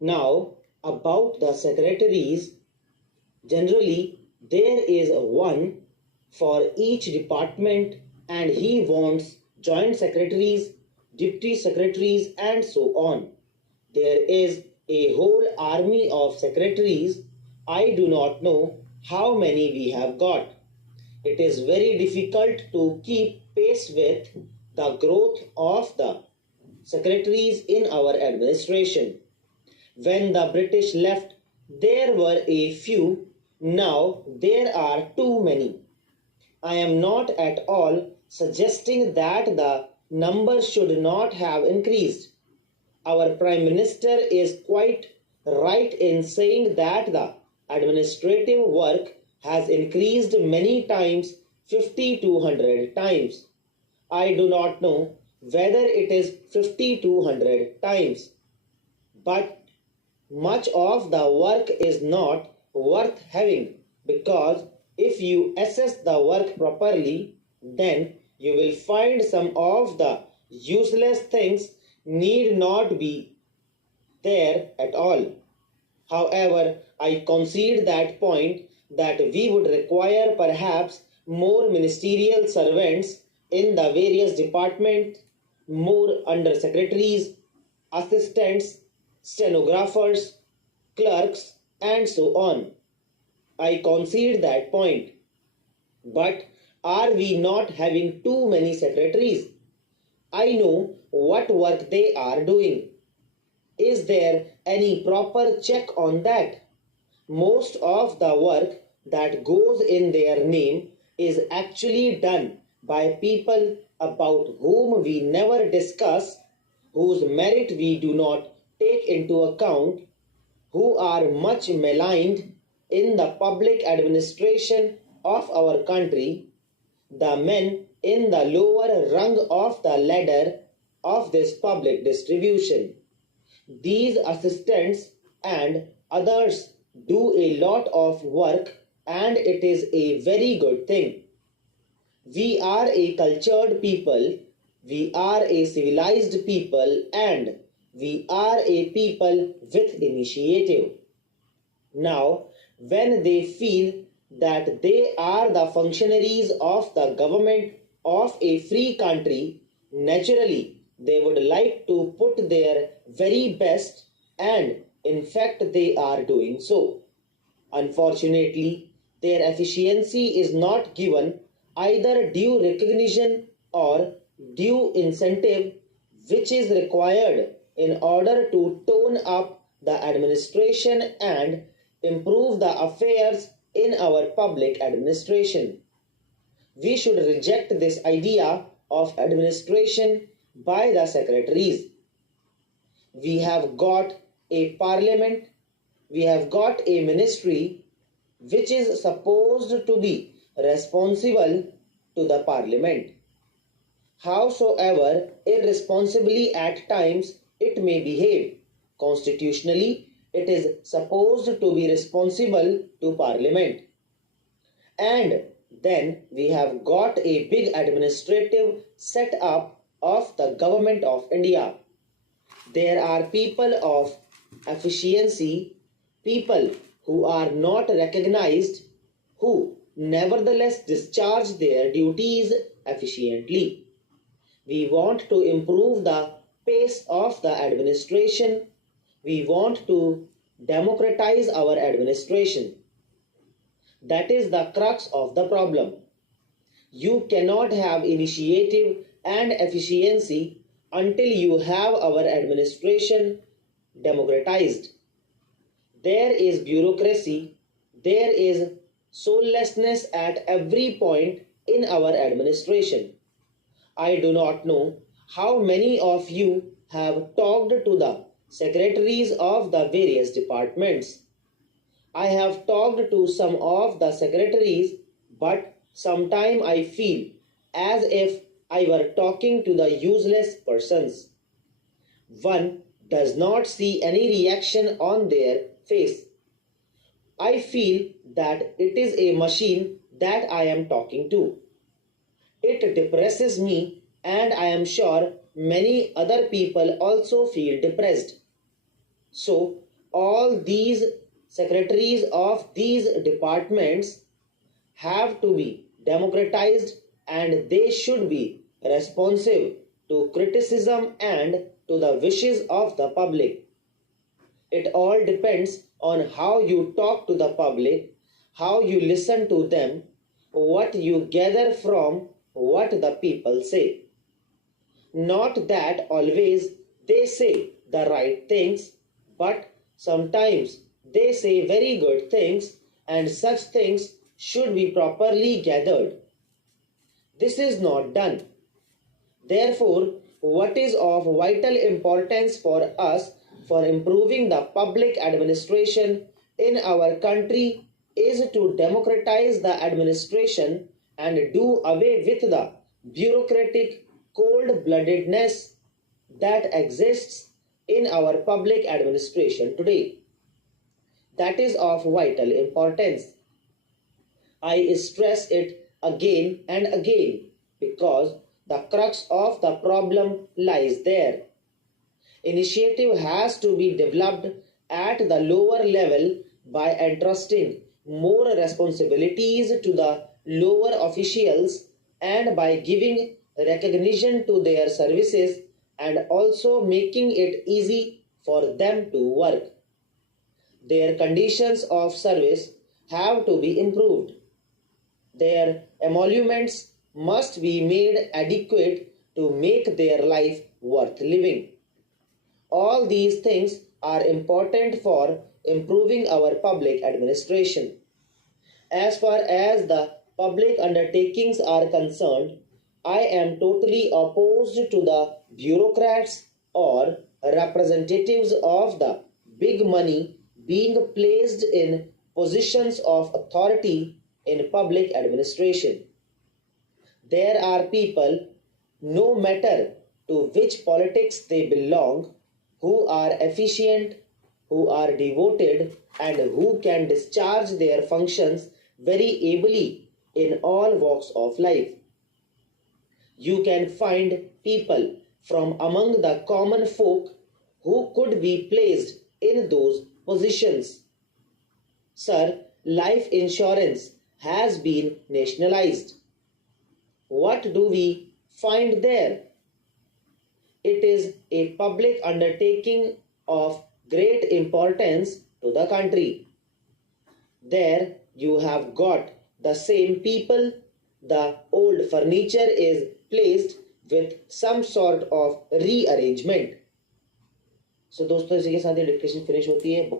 Now, about the secretaries, generally there is one for each department and he wants joint secretaries, deputy secretaries and so on. There is a whole army of secretaries. I do not know how many we have got. It is very difficult to keep pace with the growth of the secretaries in our administration. When the British left, there were a few. Now there are too many. I am not at all suggesting that the number should not have increased. Our Prime Minister is quite right in saying that the administrative work has increased many times, 50 to 100 times. I do not know whether it is 50 to 100 times, but much of the work is not worth having, because if you assess the work properly, then you will find some of the useless things need not be there at all. However, I concede that point that we would require perhaps more ministerial servants in the various departments, more under secretaries, assistants, stenographers, clerks, and so on. I concede that point. But are we not having too many secretaries? I know what work they are doing. Is there any proper check on that? Most of the work that goes in their name is actually done by people about whom we never discuss, whose merit we do not take into account, who are much maligned in the public administration of our country, the men in the lower rung of the ladder of this public distribution. These assistants and others do a lot of work and it is a very good thing. We are a cultured people, we are a civilized people, and we are a people with initiative. Now, when they feel that they are the functionaries of the government of a free country, naturally they would like to put their very best, and in fact they are doing so. Unfortunately, their efficiency is not given either due recognition or due incentive, which is required in order to tone up the administration and improve the affairs in our public administration. We should reject this idea of administration by the secretaries. We have got a parliament, we have got a ministry which is supposed to be responsible to the parliament. Howsoever irresponsibly at times it may behave, constitutionally it is supposed to be responsible to parliament. And then we have got a big administrative set up of the government of India. There are people of efficiency, people who are not recognized, who nevertheless discharge their duties efficiently. We want to improve the pace of the administration. We want to democratize our administration. That is the crux of the problem. You cannot have initiative and efficiency until you have our administration democratized. There is bureaucracy, there is soullessness at every point in our administration. I do not know how many of you have talked to the secretaries of the various departments. I have talked to some of the secretaries, but sometimes I feel as if I were talking to the useless persons. One does not see any reaction on their face. I feel that it is a machine that I am talking to. It depresses me, and I am sure many other people also feel depressed. So, all these secretaries of these departments have to be democratized, and they should be responsive to criticism and to the wishes of the public. It all depends on how you talk to the public, how you listen to them, what you gather from what the people say. Not that always they say the right things, but sometimes they say very good things, and such things should be properly gathered. This is not done. Therefore, what is of vital importance for us for improving the public administration in our country is to democratize the administration and do away with the bureaucratic cold-bloodedness that exists in our public administration today. That is of vital importance. I stress it again and again because the crux of the problem lies there. Initiative has to be developed at the lower level by entrusting more responsibilities to the lower officials and by giving recognition to their services and also making it easy for them to work. Their conditions of service have to be improved. Their emoluments must be made adequate to make their life worth living. All these things are important for improving our public administration. As far as the public undertakings are concerned, I am totally opposed to the bureaucrats or representatives of the big money being placed in positions of authority in public administration. There are people, no matter to which politics they belong, who are efficient, who are devoted, and who can discharge their functions very ably in all walks of life. You can find people from among the common folk who could be placed in those positions. Sir, life insurance has been nationalized. What do we find there? It is a public undertaking of great importance to the country. There you have got the same people, the old furniture is placed with some sort of rearrangement. So दोस्तों इसी के साथ ये discussion finish होती है.